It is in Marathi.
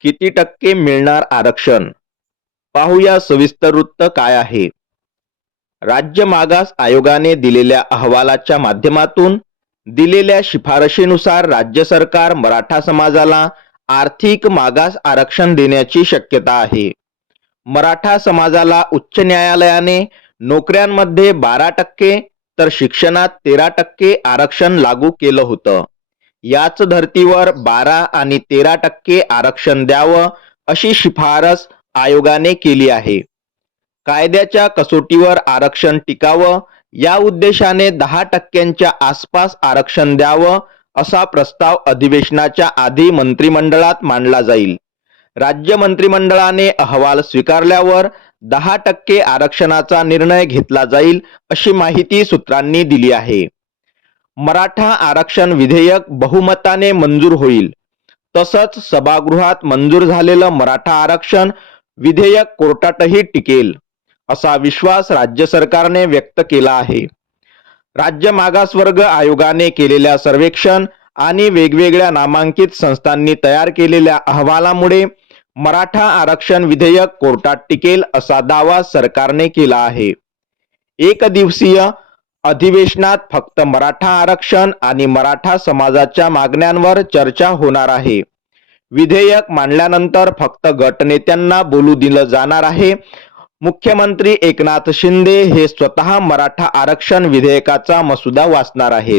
किती टक्के मिळणार आरक्षण? पाहूया सविस्तर वृत्त काय आहे. राज्य मागास आयोगाने दिलेल्या अहवालाच्या माध्यमातून दिलेल्या शिफारशीनुसार राज्य सरकार मराठा समाजाला आर्थिक मागास आरक्षण देण्याची शक्यता आहे. मराठा समाजाला उच्च न्यायालयाने नोकऱ्यांमध्ये बारा टक्के तर शिक्षणात तेरा टक्के आरक्षण लागू केलं होतं. याच धर्तीवर बारा आणि तेरा टक्के आरक्षण द्यावं अशी शिफारस आयोगाने केली आहे. कायद्याच्या कसोटीवर आरक्षण टिकावं या उद्देशाने दहा टक्क्यांच्या आसपास आरक्षण द्यावं असा प्रस्ताव अधिवेशनाच्या आधी मंत्रिमंडळात मांडला जाईल. राज्य मंत्रिमंडळाने अहवाल स्वीकारल्यावर दहा टक्के आरक्षणाचा निर्णय घेतला जाईल अशी माहिती सूत्रांनी दिली आहे. मराठा आरक्षण विधेयक बहुमताने मंजूर होईल. तसंच सभागृहात मंजूर झालेलं मराठा आरक्षण विधेयक कोर्टातही टिकेल असा विश्वास राज्य सरकारने व्यक्त केला आहे. राज्य मागासवर्ग आयोगाने केलेल्या सर्वेक्षण आणि वेगवेगळ्या नामांकित संस्थांनी तयार केलेल्या अहवालामुळे मराठा आरक्षण विधेयक कोर्टात टिकेल असा दावा सरकारने केला आहे. एक दिवसीय अधिवेशनात फक्त मराठा आरक्षण आणि मराठा समाजाच्या मागण्यांवर चर्चा होणार आहे. विधेयक मांडल्यानंतर फक्त गटनेत्यांना बोलू दिलं जाणार आहे. मुख्यमंत्री एकनाथ शिंदे हे स्वतः मराठा आरक्षण विधेयकाचा मसुदा वाचणार आहेत.